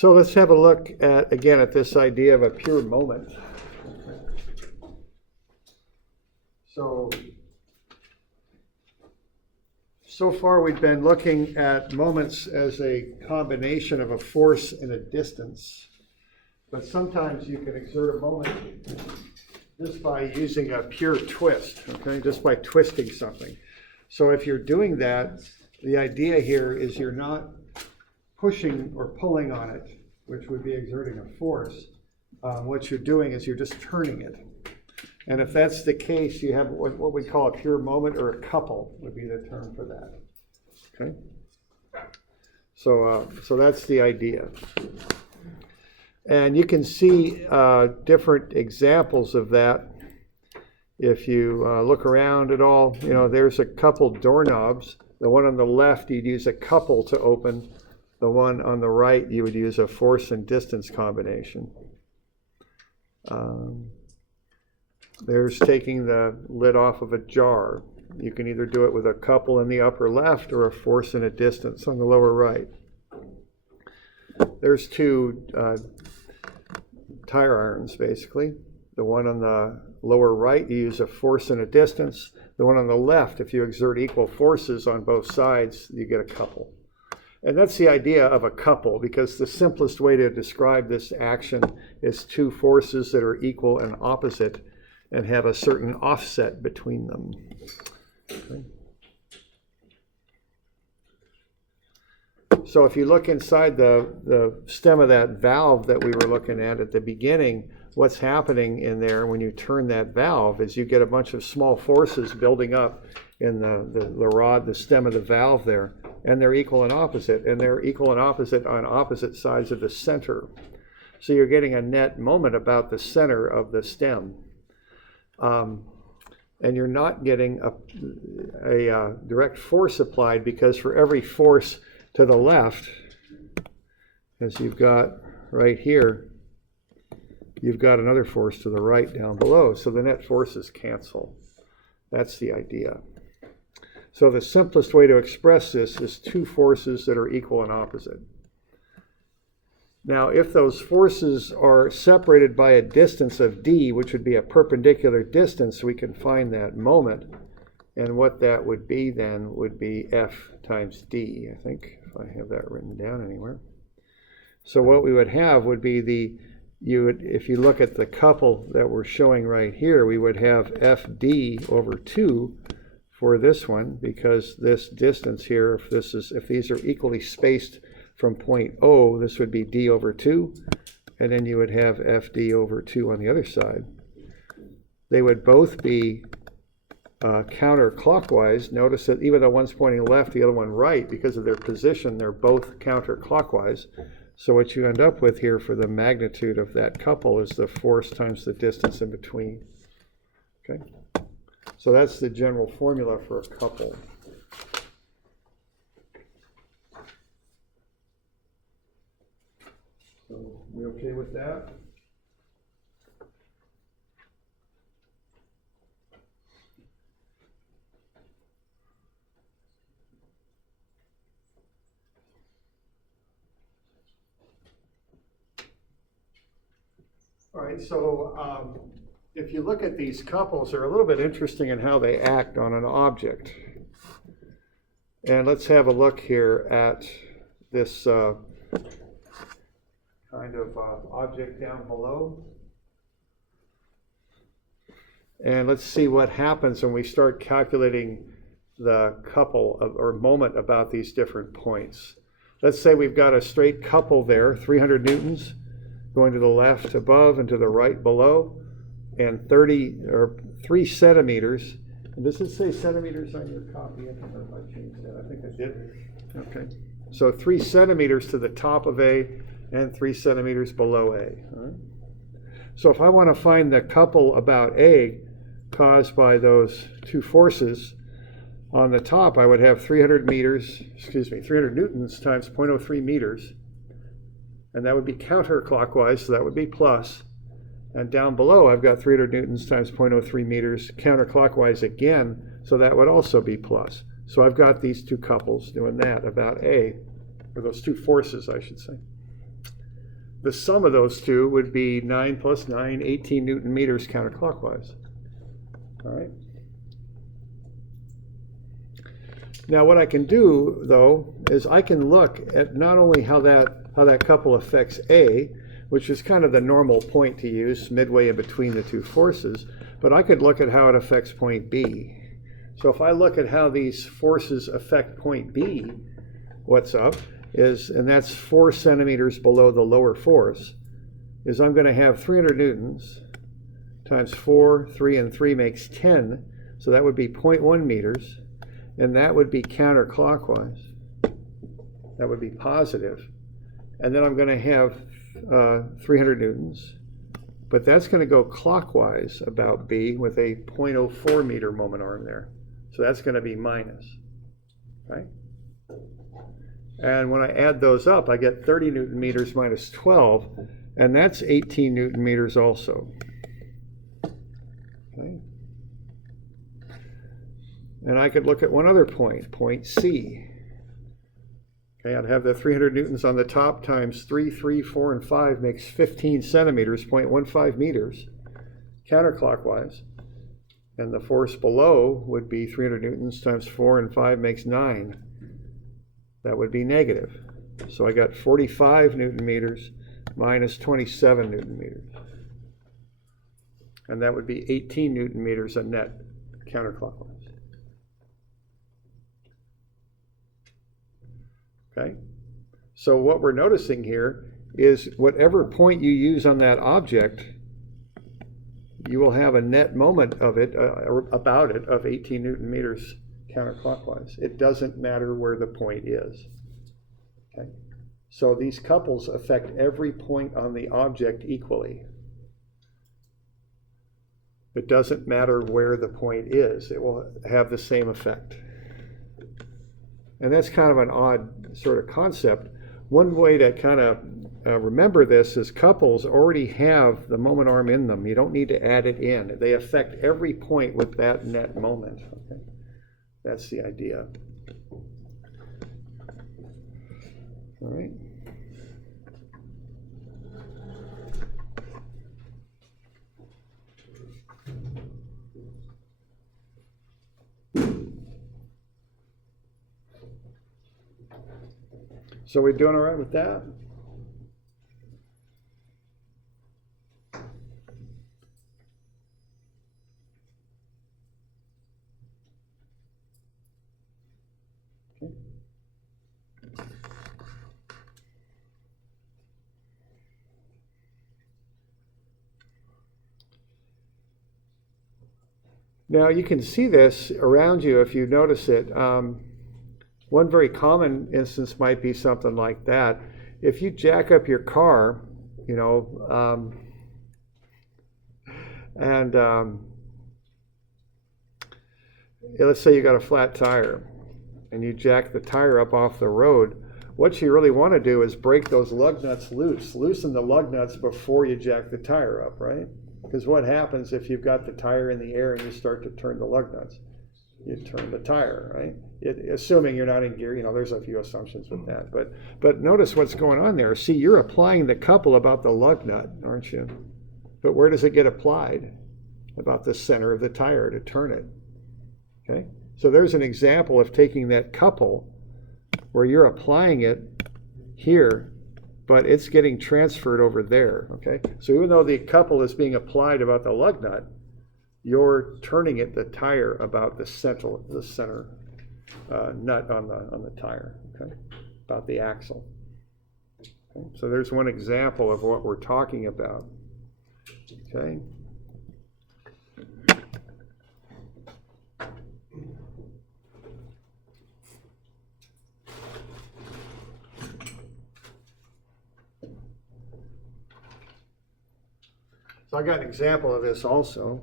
So let's have a look at, again, at this idea of a pure moment. So far we've been looking at moments as a combination of a force and a distance. But sometimes you can exert a moment just by using a pure twist, okay? Just by twisting something. So if you're doing that, the idea here is you're not pushing or pulling on it, which would be exerting a force. What you're doing is you're just turning it. And if that's the case, you have what we call a pure moment, or a couple would be the term for that. Okay? So that's the idea. And you can see different examples of that. If you look around at all, there's a couple doorknobs. The one on the left, you'd use a couple to open. The one on the right, you would use a force and distance combination. There's taking the lid off of a jar. You can either do it with a couple in the upper left or a force and a distance on the lower right. There's two tire irons, basically. The one on the lower right, you use a force and a distance. The one on the left, if you exert equal forces on both sides, you get a couple. And that's the idea of a couple, because the simplest way to describe this action is two forces that are equal and opposite and have a certain offset between them. Okay. So if you look inside the stem of that valve that we were looking at the beginning, what's happening in there when you turn that valve is you get a bunch of small forces building up in the rod, the stem of the valve there, and they're equal and opposite, and they're equal and opposite on opposite sides of the center. So you're getting a net moment about the center of the stem. And you're not getting a direct force applied, because for every force to the left, as you've got right here, you've got another force to the right down below. So the net forces cancel. That's the idea. So the simplest way to express this is two forces that are equal and opposite. Now, if those forces are separated by a distance of d, which would be a perpendicular distance, we can find that moment. And what that would be then would be F times d, I think, if I have that written down anywhere. So what we would have would be if you look at the couple that we're showing right here, we would have FD over 2 for this one, because this distance here, if these are equally spaced from point O, this would be d over 2, and then you would have FD over 2 on the other side. They would both be counterclockwise. Notice that even though one's pointing left, the other one right, because of their position, they're both counterclockwise. So what you end up with here for the magnitude of that couple is the force times the distance in between. Okay? So that's the general formula for a couple. So we okay with that? All right, so if you look at these couples, they're a little bit interesting in how they act on an object. And let's have a look here at this kind of object down below. And let's see what happens when we start calculating the couple or moment about these different points. Let's say we've got a straight couple there, 300 newtons, going to the left above and to the right below, and 3 centimeters. And does it say centimeters on your copy? I don't know if I changed that. I think I did. Okay. So 3 centimeters to the top of A and 3 centimeters below A. All right. So if I want to find the couple about A caused by those two forces, on the top I would have 300 newtons times 0.03 meters. And that would be counterclockwise, so that would be plus. And down below, I've got 300 newtons times 0.03 meters counterclockwise again, so that would also be plus. So I've got these two couples doing that about A, or those two forces, I should say. the sum of those two would be 9 plus 9, 18 Newton meters counterclockwise. All right. Now what I can do, though, is I can look at not only how that couple affects A, which is kind of the normal point to use midway in between the two forces, but I could look at how it affects point B. So if I look at how these forces affect point B, what's up is, and that's 4 centimeters below the lower force, is I'm going to have 300 newtons times 4, 3, and 3 makes 10, so that would be 0.1 meters, and that would be counterclockwise. That would be positive. And then I'm going to have 300 newtons, but that's going to go clockwise about B with a 0.04 meter moment arm there. So that's going to be minus, right? And when I add those up, I get 30 Newton meters minus 12, and that's 18 Newton meters also. Okay. And I could look at one other point, point C. Okay, I'd have the 300 newtons on the top times 3, 3, 4, and 5 makes 15 centimeters, 0.15 meters, counterclockwise. And the force below would be 300 newtons times 4 and 5 makes 9. That would be negative. So I got 45 Newton meters minus 27 Newton meters. And that would be 18 Newton meters a net counterclockwise. Okay? So what we're noticing here is whatever point you use on that object, you will have a net moment of it, about it, of 18 Newton meters counterclockwise. It doesn't matter where the point is. Okay? So these couples affect every point on the object equally. It doesn't matter where the point is. It will have the same effect. And that's kind of an odd sort of concept. One way to kind of remember this is couples already have the moment arm in them. You don't need to add it in. They affect every point with that net moment. Okay? That's the idea. All right. So we're doing all right with that? Okay. Now you can see this around you if you notice it. One very common instance might be something like that. If you jack up your car, you know, let's say you got a flat tire and you jack the tire up off the road, what you really want to do is break those lug nuts loose. Loosen the lug nuts before you jack the tire up, right? Because what happens if you've got the tire in the air and you start to turn the lug nuts? You turn the tire, right? Assuming you're not in gear, you know, there's a few assumptions with that. But notice what's going on there. See, you're applying the couple about the lug nut, aren't you? But where does it get applied? About the center of the tire to turn it. Okay? So there's an example of taking that couple where you're applying it here, but it's getting transferred over there. Okay? So even though the couple is being applied about the lug nut, you're turning it, the tire, about the center nut on the tire, okay, about the axle. Okay? So there's one example of what we're talking about. Okay. So I got an example of this also.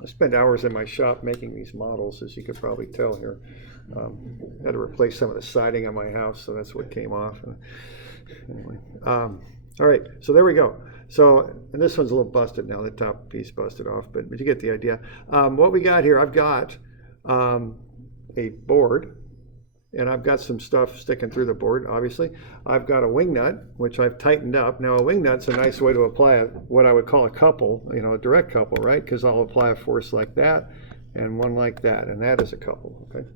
I spend hours in my shop making these models, as you could probably tell here. Had to replace some of the siding on my house, so that's what came off. Anyway, all right, so there we go. So, and this one's a little busted now, the top piece busted off, but you get the idea. What we got here, I've got a board, and I've got some stuff sticking through the board, obviously. I've got a wing nut, which I've tightened up. Now, a wing nut's a nice way to apply what I would call a couple, a direct couple, right? Because I'll apply a force like that and one like that, and that is a couple, okay?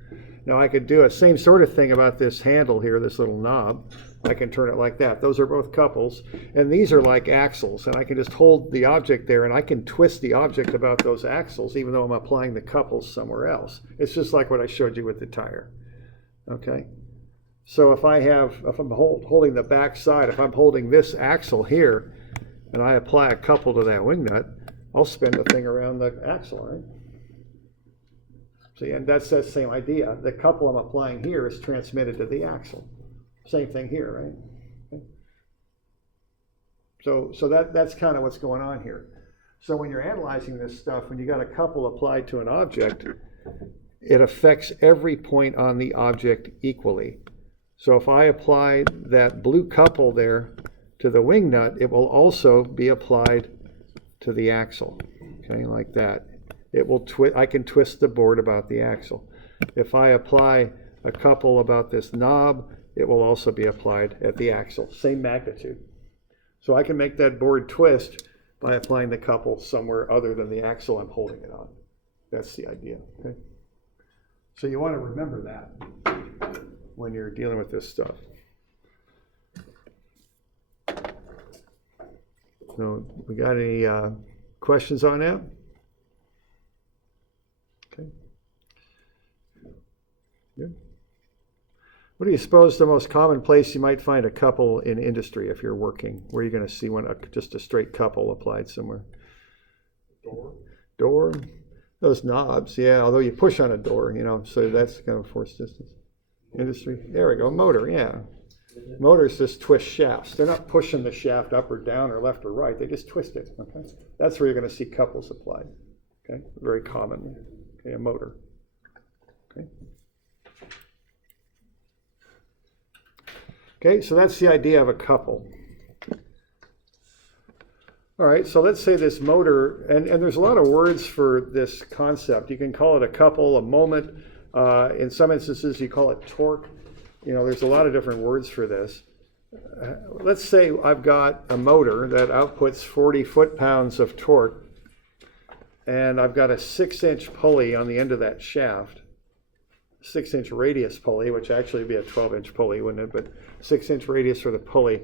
Now, I could do a same sort of thing about this handle here, this little knob. I can turn it like that. Those are both couples, and these are like axles, and I can just hold the object there, and I can twist the object about those axles, even though I'm applying the couples somewhere else. It's just like what I showed you with the tire. Okay, so if I'm holding the back side, if I'm holding this axle here, and I apply a couple to that wing nut, I'll spin the thing around the axle, right? See, and that's that same idea. The couple I'm applying here is transmitted to the axle. Same thing here, right? Okay. So that's kind of what's going on here. So when you're analyzing this stuff, when you got a couple applied to an object, it affects every point on the object equally. So if I apply that blue couple there to the wing nut, it will also be applied to the axle, okay, like that. It will I can twist the board about the axle. If I apply a couple about this knob, it will also be applied at the axle, same magnitude. So I can make that board twist by applying the couple somewhere other than the axle I'm holding it on. That's the idea, okay? So you want to remember that when you're dealing with this stuff. So we got any questions on that? Okay. Good. What do you suppose the most common place you might find a couple in industry if you're working? Where are you going to see one, just a straight couple applied somewhere? Door. Those knobs, yeah, although you push on a door, so that's kind of force distance. Industry, there we go, motor, yeah. Motors just twist shafts. They're not pushing the shaft up or down or left or right, they just twist it, okay? That's where you're going to see couples applied, okay? Very commonly, okay, a motor, okay? Okay, so that's the idea of a couple. All right, so let's say this motor, and there's a lot of words for this concept. You can call it a couple, a moment. In some instances, you call it torque. There's a lot of different words for this. Let's say I've got a motor that outputs 40 foot-pounds of torque, and I've got a 6-inch pulley on the end of that shaft, 6-inch radius pulley, which actually would be a 12-inch pulley, wouldn't it? But 6-inch radius for the pulley.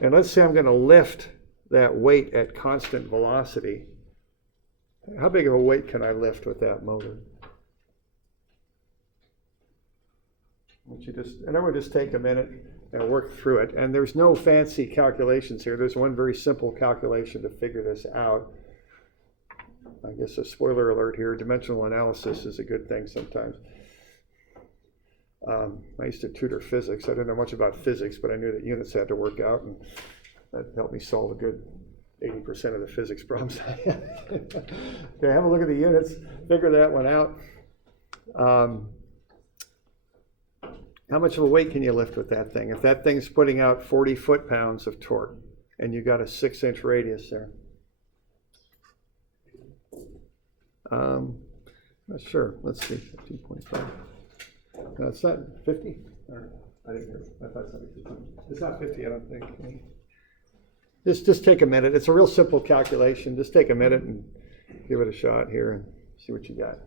And let's say I'm going to lift that weight at constant velocity. How big of a weight can I lift with that motor? And everyone just take a minute and work through it. And there's no fancy calculations here. There's one very simple calculation to figure this out. I guess a spoiler alert here, dimensional analysis is a good thing sometimes. I used to tutor physics. I didn't know much about physics, but I knew that units had to work out, and that helped me solve a good 80% of the physics problems I had. Okay, have a look at the units, figure that one out. How much of a weight can you lift with that thing? If that thing's putting out 40 foot-pounds of torque, and you got a 6-inch radius there. Not sure. Let's see, 15.5. No, it's not 50. I didn't hear. I thought somebody said 50. It's not 50, I don't think. Just take a minute. It's a real simple calculation. Just take a minute and give it a shot here and see what you got.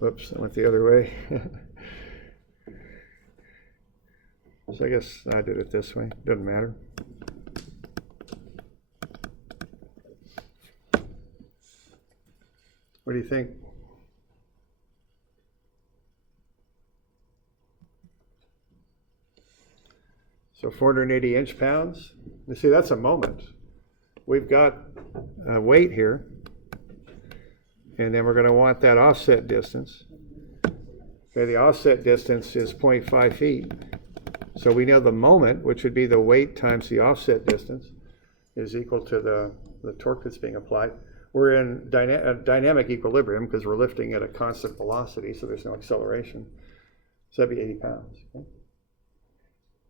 Whoops, I went the other way. So I guess I did it this way. Doesn't matter. What do you think? So 480 inch-pounds. You see, that's a moment. We've got a weight here, and then we're going to want that offset distance. Okay, the offset distance is 0.5 feet. So we know the moment, which would be the weight times the offset distance, is equal to the torque that's being applied. We're in dynamic equilibrium because we're lifting at a constant velocity, so there's no acceleration. So that'd be 80 pounds. Okay?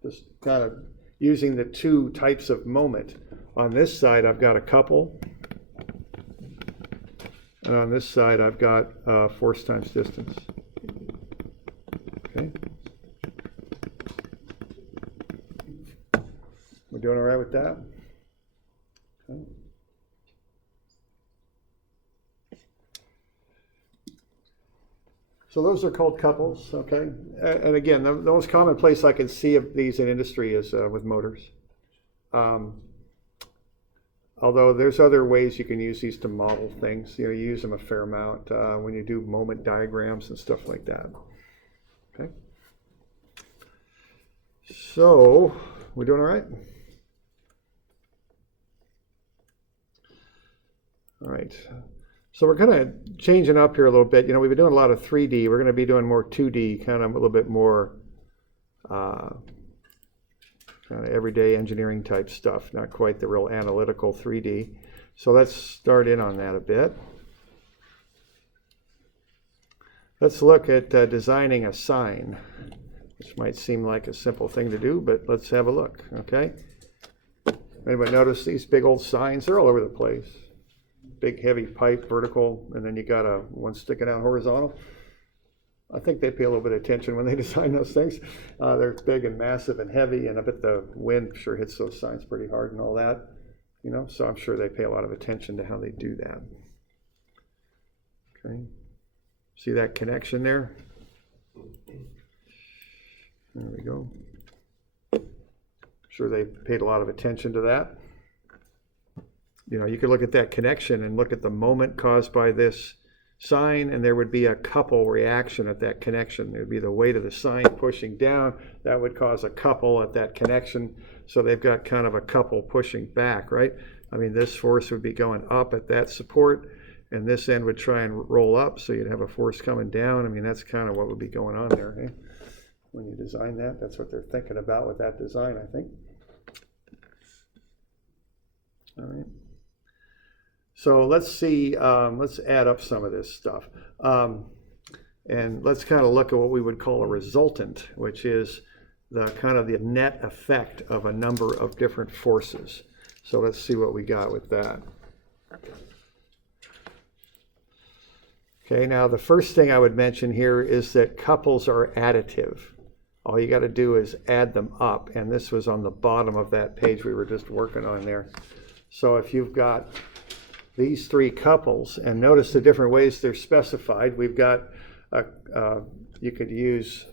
Just kind of using the two types of moment. On this side, I've got a couple. And on this side, I've got force times distance. Okay. We're doing all right with that? Okay. So those are called couples, okay? And again, the most common place I can see of these in industry is with motors. Although there's other ways you can use these to model things. You know, you use them a fair amount when you do moment diagrams and stuff like that. Okay. So, we doing all right? All right. So we're kind of changing up here a little bit. You know, we've been doing a lot of 3D. We're going to be doing more 2D, kind of a little bit more kind of everyday engineering type stuff, not quite the real analytical 3D. So let's start in on that a bit. Let's look at designing a sign, which might seem like a simple thing to do, but let's have a look, okay? Anybody notice these big old signs? They're all over the place. Big heavy pipe, vertical, and then you got one sticking out horizontal. I think they pay a little bit of attention when they design those things. They're big and massive and heavy, and I bet the wind sure hits those signs pretty hard and all that, you know, so I'm sure they pay a lot of attention to how they do that. Okay, see that connection there? There we go. Sure they paid a lot of attention to that. You know, you could look at that connection and look at the moment caused by this sign, and there would be a couple reaction at that connection. There would be the weight of the sign pushing down. That would cause a couple at that connection. So they've got kind of a couple pushing back, right? I mean, this force would be going up at that support, and this end would try and roll up, so you'd have a force coming down. I mean, that's kind of what would be going on there, eh? When you design that. That's what they're thinking about with that design, I think. All right. So let's see, let's add up some of this stuff. And let's kind of look at what we would call a resultant, which is the kind of the net effect of a number of different forces. So let's see what we got with that. Okay, now the first thing I would mention here is that couples are additive. All you got to do is add them up, and this was on the bottom of that page we were just working on there. So if you've got these three couples, and notice the different ways they're specified. We've got, you could use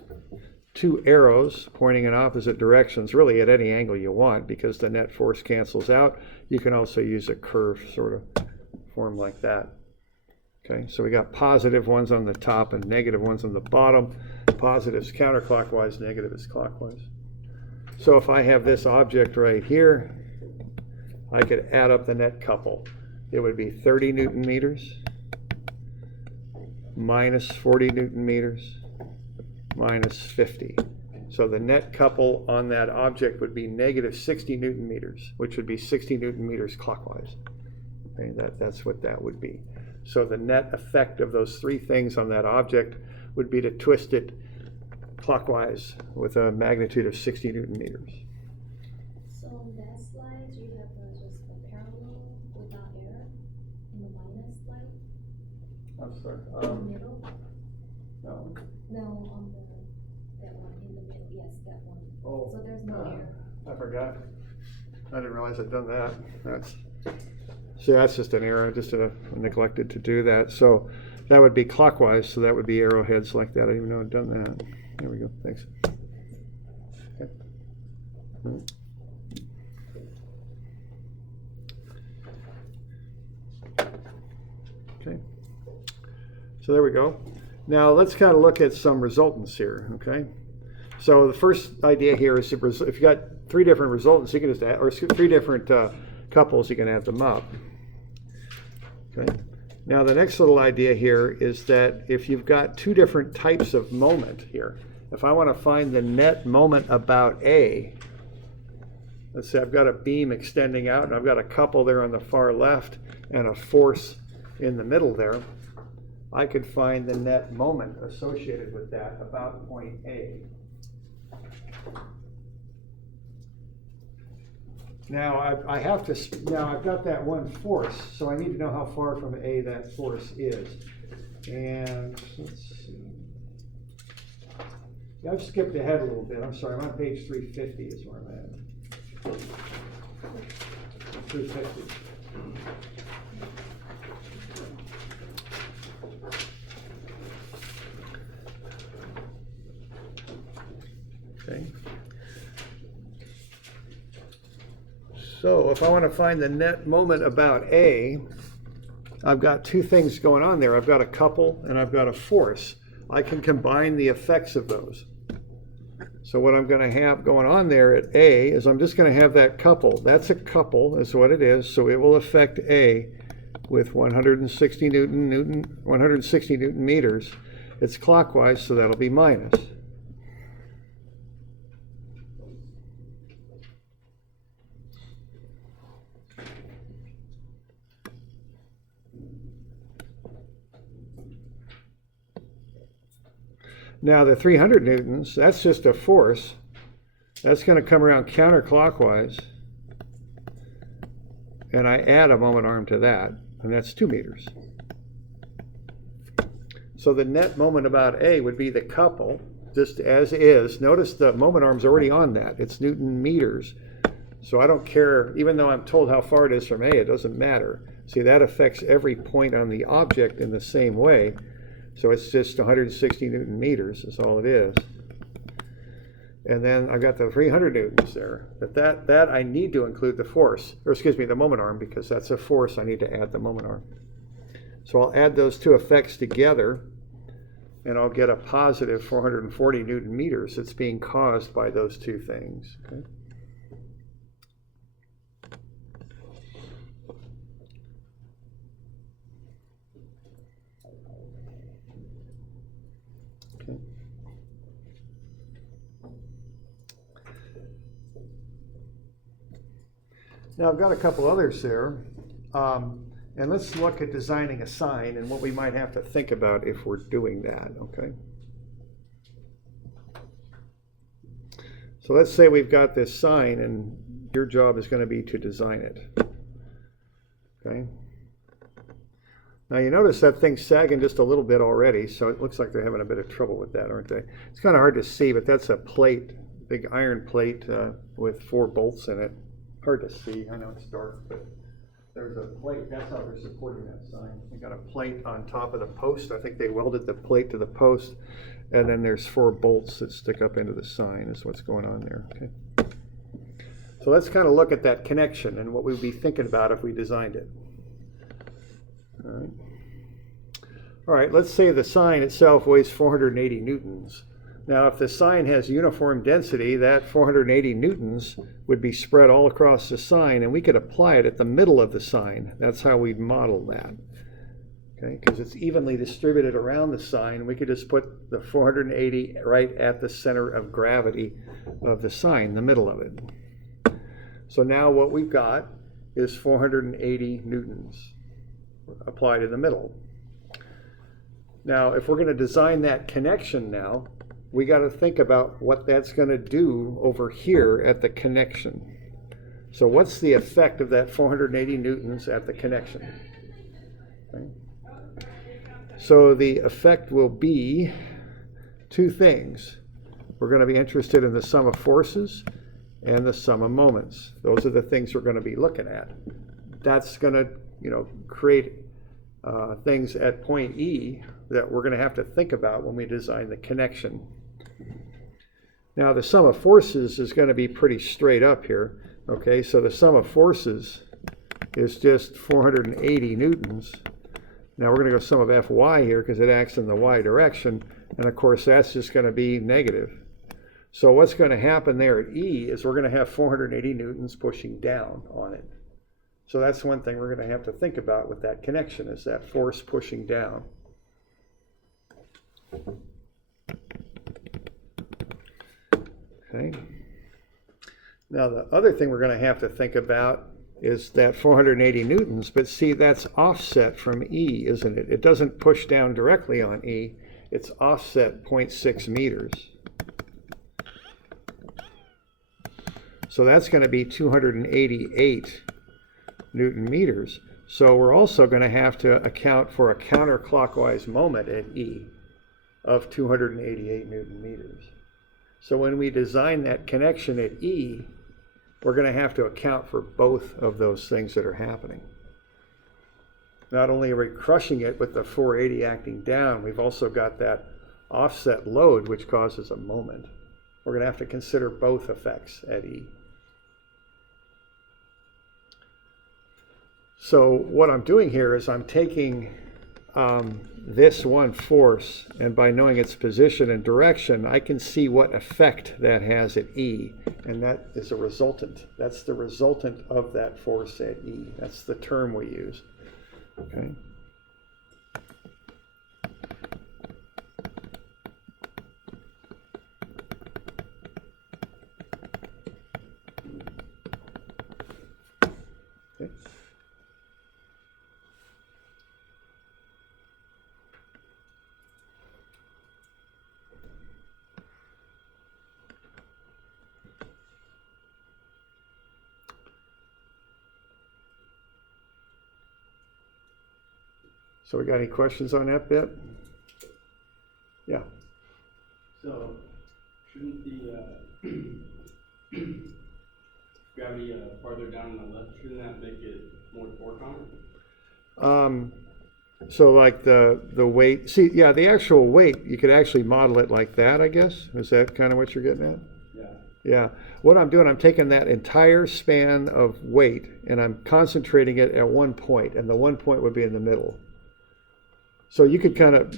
two arrows pointing in opposite directions, really at any angle you want, because the net force cancels out. You can also use a curve sort of form like that. Okay, so we got positive ones on the top and negative ones on the bottom. Positive is counterclockwise, negative is clockwise. So if I have this object right here, I could add up the net couple. It would be 30 Newton meters minus 40 Newton meters minus 50. So the net couple on that object would be negative 60 Newton meters, which would be 60 Newton meters clockwise. Okay, that's what that would be. So the net effect of those three things on that object would be to twist it clockwise with a magnitude of 60 Newton meters. So on that slide, you have just a parallel without error in the minus slide? I'm sorry. In the middle? No. No, on that one in the middle. Yes, that one. Oh. So there's no error. I forgot. I didn't realize I'd done that. That's just an error. I just neglected to do that. So that would be clockwise. So that would be arrowheads like that. I didn't even know I'd done that. There we go. Thanks. Okay. Okay, so there we go. Now let's kind of look at some resultants here, okay? So the first idea here is if you've got three different resultants, you can just add, or three different couples, you can add them up. Okay. Now the next little idea here is that if you've got two different types of moment here, if I want to find the net moment about A, let's say I've got a beam extending out and I've got a couple there on the far left and a force in the middle there, I could find the net moment associated with that about point A. Now I've got that one force, so I need to know how far from A that force is. And let's see. Yeah, I've skipped ahead a little bit. I'm sorry, I'm on page 350 is where I'm at. 350. Okay. So if I want to find the net moment about A, I've got two things going on there. I've got a couple and I've got a force. I can combine the effects of those. So what I'm going to have going on there at A is I'm just going to have that couple. That's a couple is what it is. So it will affect A with 160 Newton meters. It's clockwise, so that'll be minus. Now the 300 newtons, that's just a force. That's going to come around counterclockwise. And I add a moment arm to that, and that's 2 meters. So the net moment about A would be the couple, just as is. Notice the moment arm's already on that. It's Newton meters. So I don't care, even though I'm told how far it is from A, it doesn't matter. See, that affects every point on the object in the same way. So it's just 160 Newton meters is all it is. And then I've got the 300 newtons there. But that I need to include the force, or excuse me, the moment arm, because that's a force. I need to add the moment arm. So I'll add those two effects together, and I'll get a positive 440 Newton meters. It's being caused by those two things. Okay? Now I've got a couple others there, and let's look at designing a sign and what we might have to think about if we're doing that, okay? So let's say we've got this sign and your job is going to be to design it, okay? Now you notice that thing's sagging just a little bit already, so it looks like they're having a bit of trouble with that, aren't they? It's kind of hard to see, but that's a plate, big iron plate with 4 bolts in it. Hard to see, I know it's dark, but there's a plate. That's how they're supporting that sign. They got a plate on top of the post. I think they welded the plate to the post, and then there's 4 bolts that stick up into the sign is what's going on there. Okay. So let's kind of look at that connection and what we'd be thinking about if we designed it. All right, let's say the sign itself weighs 480 newtons. Now, if the sign has uniform density, that 480 newtons would be spread all across the sign, and we could apply it at the middle of the sign. That's how we'd model that, okay? Because it's evenly distributed around the sign. We could just put the 480 right at the center of gravity of the sign, the middle of it. So now what we've got is 480 newtons applied in the middle. Now, if we're going to design that connection now, we got to think about what that's going to do over here at the connection. So what's the effect of that 480 newtons at the connection? Okay. So the effect will be 2 things. We're going to be interested in the sum of forces and the sum of moments. Those are the things we're going to be looking at. That's going to, create things at point E that we're going to have to think about when we design the connection. Now the sum of forces is going to be pretty straight up here. Okay, so the sum of forces is just 480 newtons. Now we're going to go sum of Fy here because it acts in the y direction, and of course that's just going to be negative. So what's going to happen there at E is we're going to have 480 newtons pushing down on it. So that's one thing we're going to have to think about with that connection, is that force pushing down. Okay. Now the other thing we're going to have to think about is that 480 newtons, but see, that's offset from E, isn't it? It doesn't push down directly on E, it's offset 0.6 meters. So that's going to be 288 Newton meters. So we're also going to have to account for a counterclockwise moment at E of 288 Newton meters. So when we design that connection at E, we're going to have to account for both of those things that are happening. Not only are we crushing it with the 480 acting down, we've also got that offset load which causes a moment. We're going to have to consider both effects at E. So what I'm doing here is I'm taking this one force, and by knowing its position and direction, I can see what effect that has at E, and that is a resultant. That's the resultant of that force at E. That's the term we use. Okay. So we got any questions on that bit? Yeah. So shouldn't the gravity farther down on the left, shouldn't that make it more torque on it? So like the weight, see, yeah, the actual weight, you could actually model it like that, I guess. Is that kind of what you're getting at? Yeah. Yeah. What I'm doing, I'm taking that entire span of weight and I'm concentrating it at one point, and the one point would be in the middle. So you could kind of,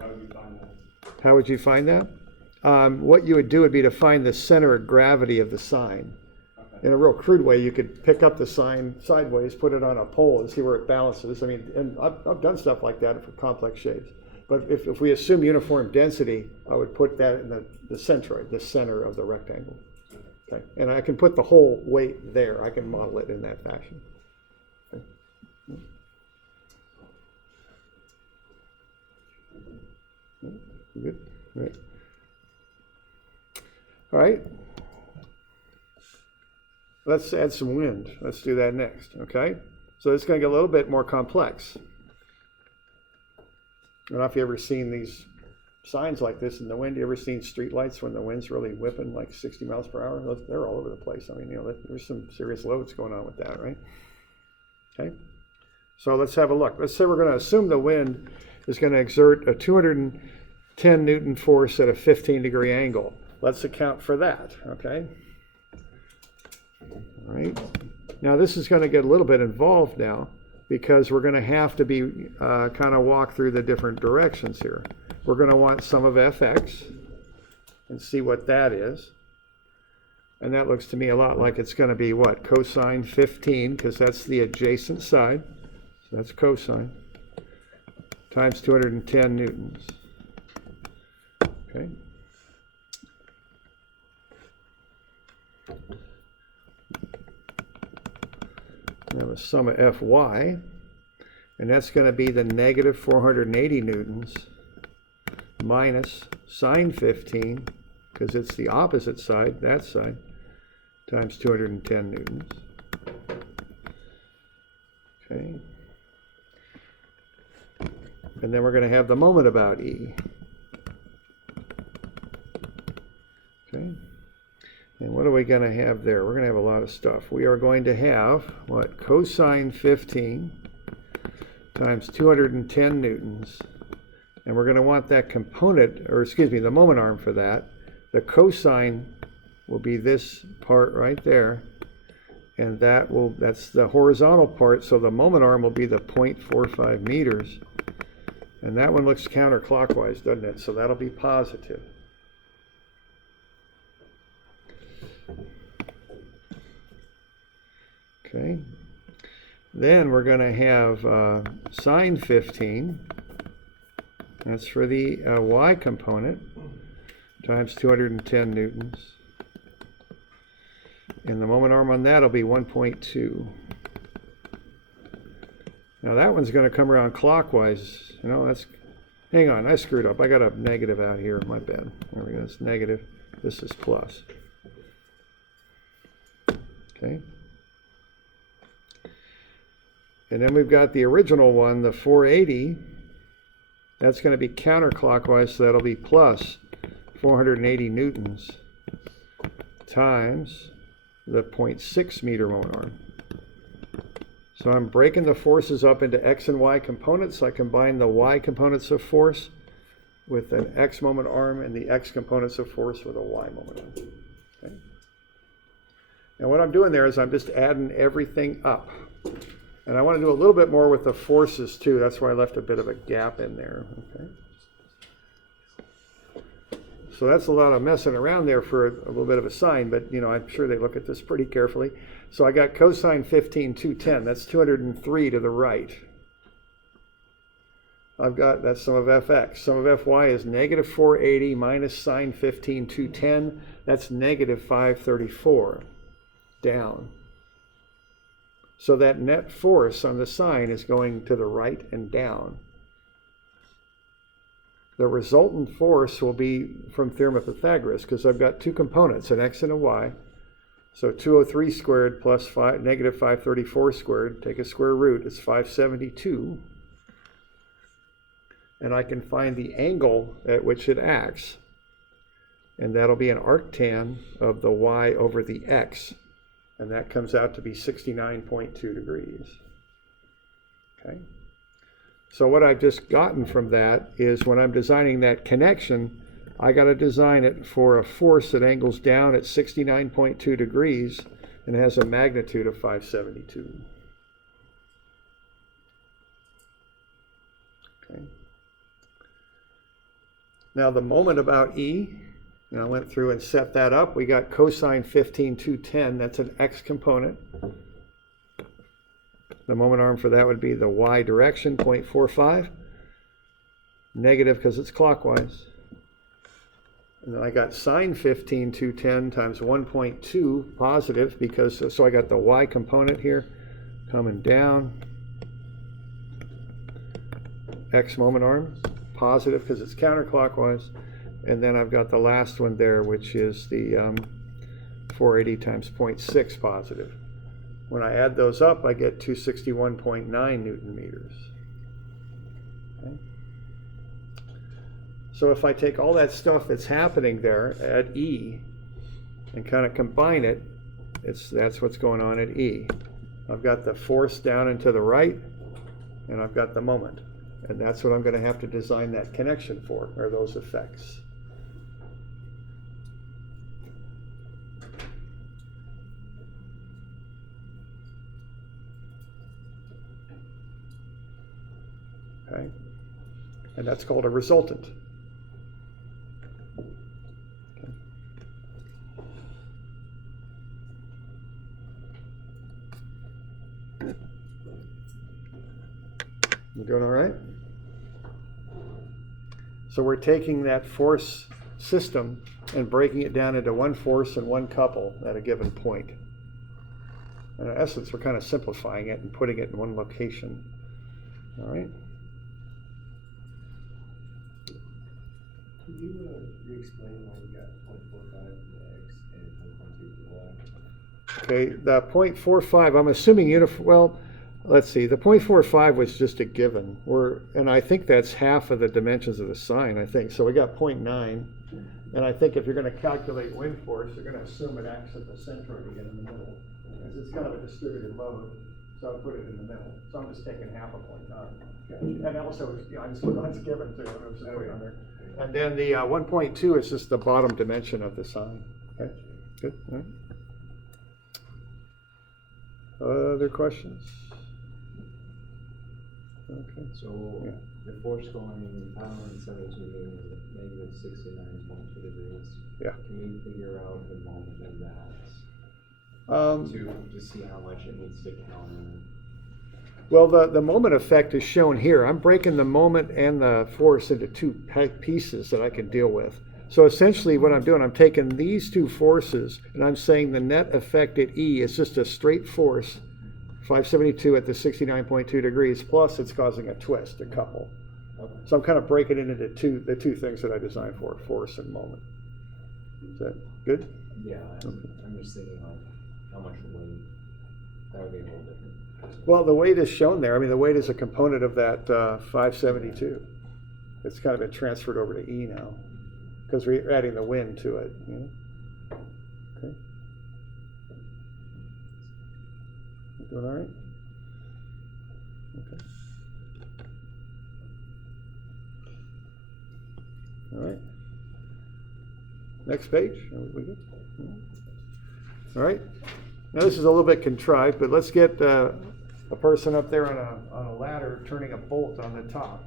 How would you find that? how would you find that? What you would do would be to find the center of gravity of the sign. Okay. In a real crude way, you could pick up the sign sideways, put it on a pole, and see where it balances. I mean, and I've done stuff like that for complex shapes. But if we assume uniform density, I would put that in the centroid, the center of the rectangle. Okay. And I can put the whole weight there. I can model it in that fashion. Okay. Good. All right. All right. Let's add some wind. Let's do that next. Okay. So it's going to get a little bit more complex. I don't know if you've ever seen these signs like this in the wind. You ever seen street lights when the wind's really whipping like 60 miles per hour? They're all over the place. I mean, you know, there's some serious loads going on with that, right? Okay. So let's have a look. Let's say we're going to assume the wind is going to exert a 210 Newton force at a 15-degree angle. Let's account for that, okay? All right. Now this is going to get a little bit involved now because we're going to have to be kind of walk through the different directions here. We're going to want sum of Fx and see what that is. And that looks to me a lot like it's going to be what? Cosine 15, because that's the adjacent side. So that's cosine times 210 newtons. Okay. Now the sum of Fy, and that's going to be the negative 480 newtons minus sine 15, because it's the opposite side, that side, times 210 newtons. Okay. And then we're going to have the moment about E. Okay. And what are we going to have there? We're going to have a lot of stuff. We are going to have, what, cosine 15 times 210 newtons. And we're going to want that component, or excuse me, the moment arm for that The cosine will be this part right there, and that's the horizontal part, so the moment arm will be the 0.45 meters. And that one looks counterclockwise, doesn't it? So that'll be positive. Okay. Then we're going to have sine 15. That's for the y component, times 210 newtons. And the moment arm on that will be 1.2. Now that one's going to come around clockwise. You know, hang on, I screwed up. I got a negative out here, my bad. There we go, it's negative. This is plus. Okay. And then we've got the original one, the 480. That's going to be counterclockwise, so that'll be plus 480 newtons times the 0.6 meter moment arm. So I'm breaking the forces up into x and y components. So I combine the y components of force with an x moment arm and the x components of force with a y moment arm. Okay. And what I'm doing there is I'm just adding everything up. And I want to do a little bit more with the forces too. That's why I left a bit of a gap in there. Okay. So that's a lot of messing around there for a little bit of a sign, but you know, I'm sure they look at this pretty carefully. So I got cosine 15, 210. That's 203 to the right. That's sum of fx. Sum of fy is negative 480 minus sine 15, 210. That's negative 534 down. So that net force on the sine is going to the right and down. The resultant force will be from theorem of Pythagoras, because I've got two components, an x and a y. So 203 squared plus negative 534 squared, take a square root, it's 572. And I can find the angle at which it acts. And that'll be an arctan of the y over the x. And that comes out to be 69.2 degrees. Okay. So what I've just gotten from that is when I'm designing that connection, I got to design it for a force that angles down at 69.2 degrees and has a magnitude of 572. Okay. Now the moment about E, and I went through and set that up. We got cosine 15, 210. That's an x component. The moment arm for that would be the y direction, 0.45. Negative because it's clockwise. And then I got sine 15, 210 times 1.2 positive because, so I got the y component here coming down. X moment arm, positive because it's counterclockwise. And then I've got the last one there, which is the 480 times 0.6 positive. When I add those up, I get 261.9 Newton meters. Okay. So if I take all that stuff that's happening there at E and kind of combine it, that's what's going on at E. I've got the force down and to the right, and I've got the moment. And that's what I'm going to have to design that connection for, are those effects. Okay. And that's called a resultant. Okay. You doing all right? So we're taking that force system and breaking it down into one force and one couple at a given point. And in essence, we're kind of simplifying it and putting it in one location. All right? Can you re-explain why we got 0.45 for the x and 1.2 for the y? Okay, the 0.45, I'm assuming well, let's see, the 0.45 was just a given. And I think that's half of the dimensions of the sine, I think. So we got 0.9. And I think if you're going to calculate wind force, you're going to assume it acts at the centroid again in the middle, because it's kind of a distributed load. So I put it in the middle. So I'm just taking half a point out. And also, I just put what's given to it. I was just putting on there. And then the 1.2 is just the bottom dimension of the sign. Okay, good. All right. Other questions? Okay. So Yeah. the force going 172 newtons at negative 69.2 degrees. Yeah. Can we figure out the moment in that to see how much it needs to counter? Well, the moment effect is shown here. I'm breaking the moment and the force into two pieces that I can deal with. So essentially what I'm doing, I'm taking these two forces and I'm saying the net effect at E is just a straight force, 572 at the 69.2 degrees, plus it's causing a twist, a couple. Okay. So I'm kind of breaking it into the two things that I designed for, force and moment. Is that good? Yeah, Okay. I'm just thinking like how much weight, that would be a little different. Well, the weight is shown there. I mean, the weight is a component of that 572. It's kind of been transferred over to E now because we're adding the wind to it. You know? Okay. You doing all right? Okay. All right. Next page. Are we good? All right. Now this is a little bit contrived, but let's get a person up there on a ladder turning a bolt on the top.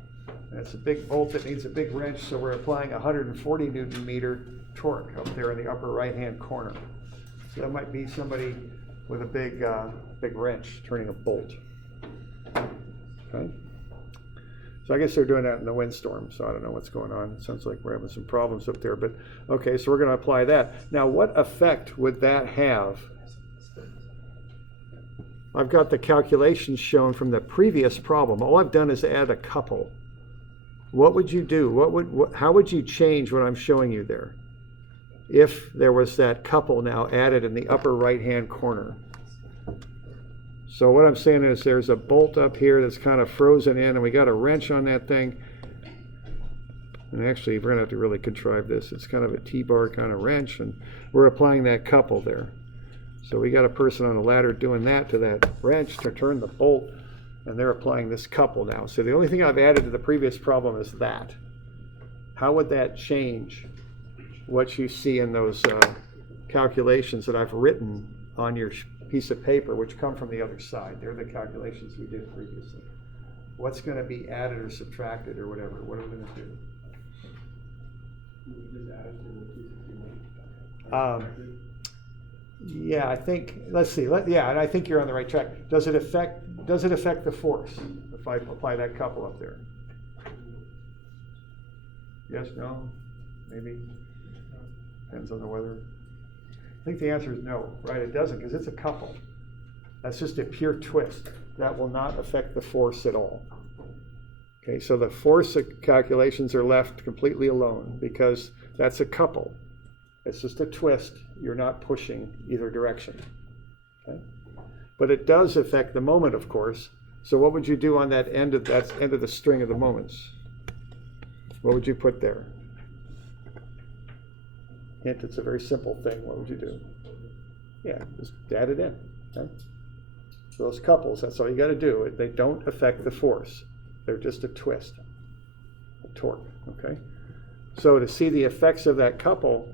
And it's a big bolt that needs a big wrench, so we're applying 140 Newton meter torque up there in the upper right-hand corner. So that might be somebody with a big wrench turning a bolt. Okay. So I guess they're doing that in the windstorm, so I don't know what's going on. It sounds like we're having some problems up there, but okay, so we're going to apply that. Now, what effect would that have? I've got the calculations shown from the previous problem. All I've done is add a couple. What would you do? How would you change what I'm showing you there if there was that couple now added in the upper right-hand corner? So what I'm saying is there's a bolt up here that's kind of frozen in, and we got a wrench on that thing. And actually, we're going to have to really contrive this. It's kind of a T-bar kind of wrench, and we're applying that couple there. So we got a person on a ladder doing that to that wrench to turn the bolt, and they're applying this couple now. So the only thing I've added to the previous problem is that. How would that change what you see in those calculations that I've written on your piece of paper, which come from the other side? They're the calculations we did previously. What's going to be added or subtracted or whatever? What are we going to do? We just added to the 261. Yeah, I think, let's see, yeah, and I think you're on the right track. Does it affect the force if I apply that couple up there? Yes, no, maybe? Depends on the weather. I think the answer is no, right? It doesn't, because it's a couple. That's just a pure twist. That will not affect the force at all. Okay, so the force calculations are left completely alone because that's a couple. It's just a twist. You're not pushing either direction. Okay? But it does affect the moment, of course. So what would you do on that end of the string of the moments? What would you put there? Hint, it's a very simple thing. What would you do? Yeah, just add it in. Okay? So those couples, that's all you got to do. They don't affect the force. They're just a twist, a torque. Okay? So to see the effects of that couple,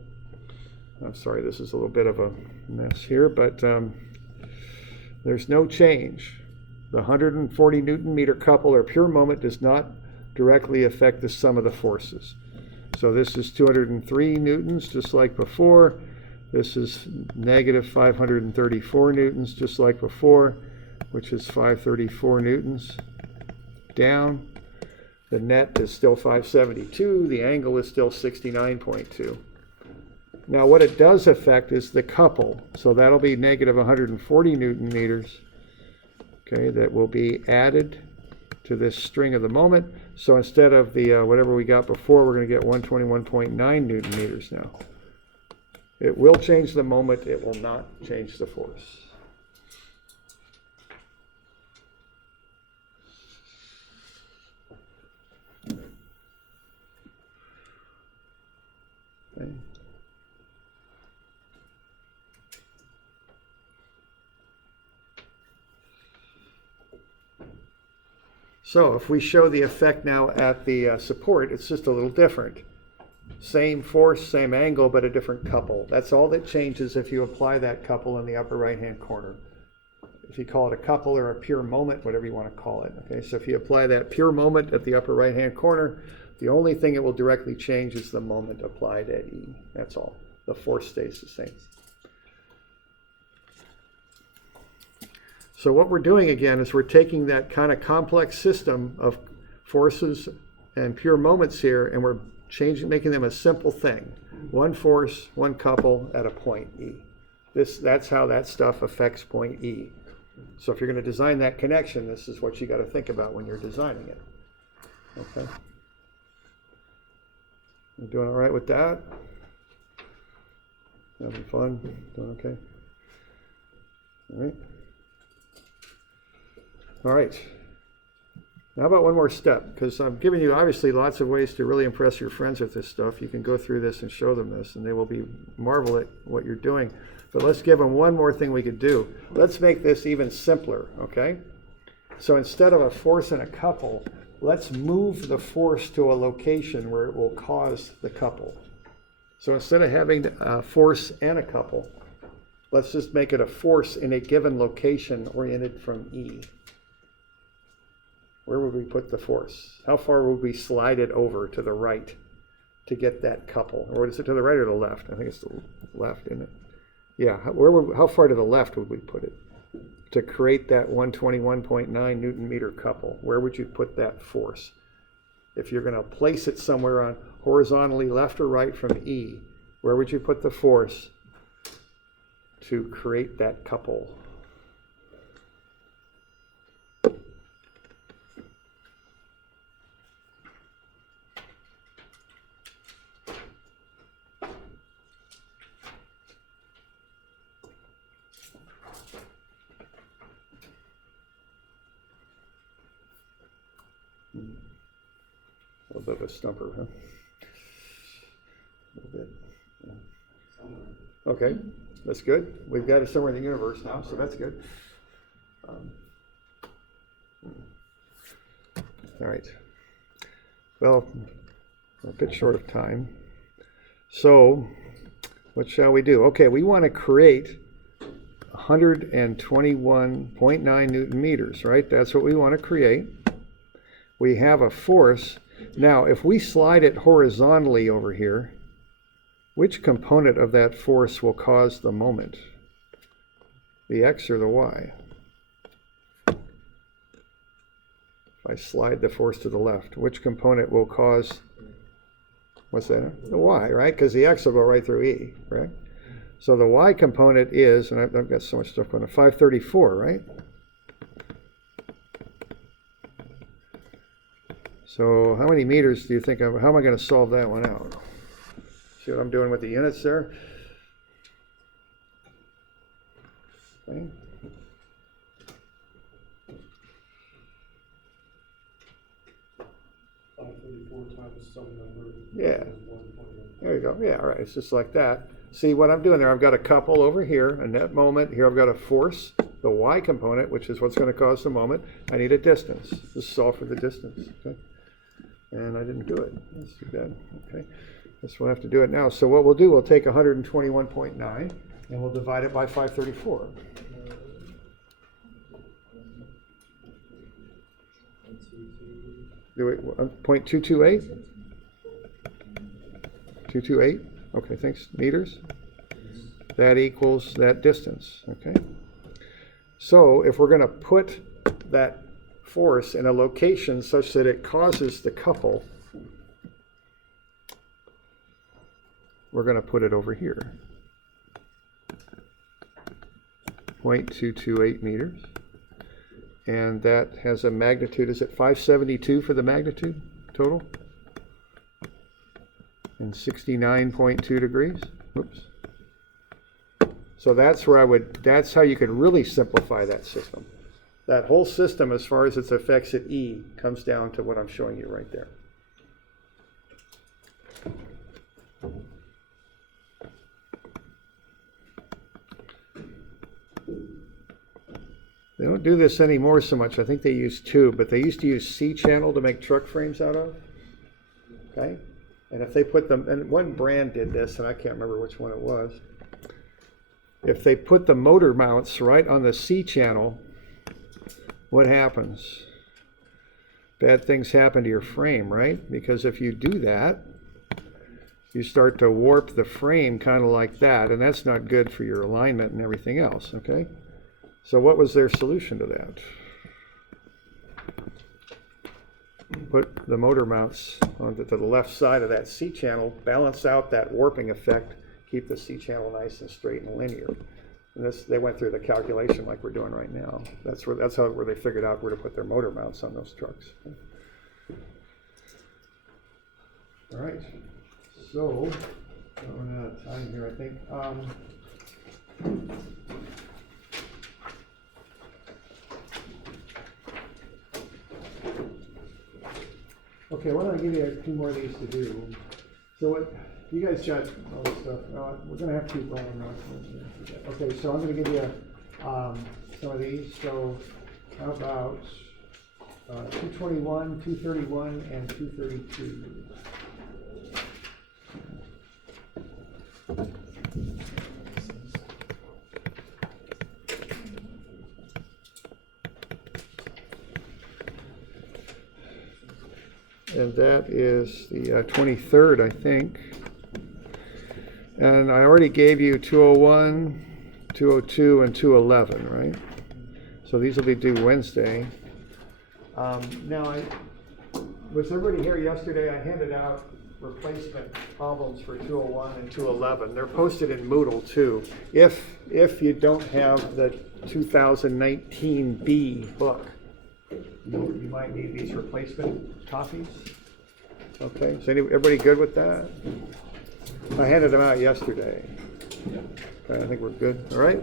I'm sorry, this is a little bit of a mess here, but there's no change. The 140 Newton meter couple or pure moment does not directly affect the sum of the forces. So this is 203 newtons, just like before. This is negative 534 newtons, just like before, which is 534 newtons down. The net is still 572. The angle is still 69.2. Now what it does affect is the couple. So that'll be negative 140 Newton meters. Okay, that will be added to this string of the moment. So instead of the whatever we got before, we're going to get 121.9 Newton meters now. It will change the moment. It will not change the force. Okay. So if we show the effect now at the support, it's just a little different. Same force, same angle, but a different couple. That's all that changes if you apply that couple in the upper right-hand corner. If you call it a couple or a pure moment, whatever you want to call it. Okay, so if you apply that pure moment at the upper right-hand corner, the only thing it will directly change is the moment applied at E. That's all. The force stays the same. So what we're doing again is we're taking that kind of complex system of forces and pure moments here, and we're making them a simple thing. One force, one couple at a point E. That's how that stuff affects point E. So if you're going to design that connection, this is what you got to think about when you're designing it. Okay. You doing all right with that? Having fun? Doing okay? All right. All right. Now, how about one more step? Because I'm giving you obviously lots of ways to really impress your friends with this stuff. You can go through this and show them this, and they will be marvel at what you're doing. But let's give them one more thing we could do. Let's make this even simpler, okay? So instead of a force and a couple, let's move the force to a location where it will cause the couple. So instead of having a force and a couple, let's just make it a force in a given location oriented from E. Where would we put the force? How far would we slide it over to the right to get that couple? Or is it to the right or the left? I think it's the left, isn't it? Yeah, how far to the left would we put it to create that 121.9 Newton meter couple? Where would you put that force? If you're going to place it somewhere on horizontally left or right from E, where would you put the force to create that couple? A little bit of a stumper, huh? A little bit. Yeah. Okay, that's good. We've got it somewhere in the universe now, so that's good. All right. Well, we're a bit short of time. So, what shall we do? Okay, we want to create 121.9 Newton meters, right? That's what we want to create. We have a force. Now, if we slide it horizontally over here, which component of that force will cause the moment? The X or the Y? If I slide the force to the left, which component will cause, what's that? The Y, right? Because the X will go right through E, right? So the Y component is, and I've got so much stuff going on, 534, right? So how many meters do you think how am I going to solve that one out? See what I'm doing with the units there? Okay. Times some number. Yeah. There you go. Yeah, all right. It's just like that. See what I'm doing there? I've got a couple over here, a net moment. Here I've got a force, the Y component, which is what's going to cause the moment. I need a distance. This is all for the distance. Okay. And I didn't do it. That's too bad. Okay. Guess we'll have to do it now. So what we'll do, we'll take 121.9 and we'll divide it by 534. Do it 0.228? 228? Okay, thanks. Meters? That equals that distance. Okay. So if we're going to put that force in a location such that it causes the couple, we're going to put it over here. 0.228 meters. And that has a magnitude, is it 572 for the magnitude total? And 69.2 degrees. Oops. So that's where that's how you could really simplify that system. That whole system, as far as its effects at E, comes down to what I'm showing you right there. They don't do this anymore so much. I think they use tube, but they used to use C-channel to make truck frames out of. Okay? And if they put them, and one brand did this, and I can't remember which one it was. If they put the motor mounts right on the C-channel, what happens? Bad things happen to your frame, right? Because if you do that, you start to warp the frame kind of like that, and that's not good for your alignment and everything else, okay? So what was their solution to that? Put the motor mounts onto the left side of that C-channel, balance out that warping effect, keep the C-channel nice and straight and linear. And this, they went through the calculation like we're doing right now. That's where they figured out where to put their motor mounts on those trucks. All right. So, running out of time here, I think. Okay, why don't I give you a few more of these to do? So what, you guys got all this stuff. We're gonna have to keep rolling now. Okay, so I'm gonna give you some of these. So how about 221, 231, and 232? And that is the 23rd, I think. And I already gave you 201, 202, and 211, right? So these will be due Wednesday. Now, was everybody here yesterday? I handed out replacement problems for 201 and 211. They're posted in Moodle too. If you don't have the 2019B book, you might need these replacement copies. Okay, so everybody good with that? I handed them out yesterday. Okay, I think we're good. All right.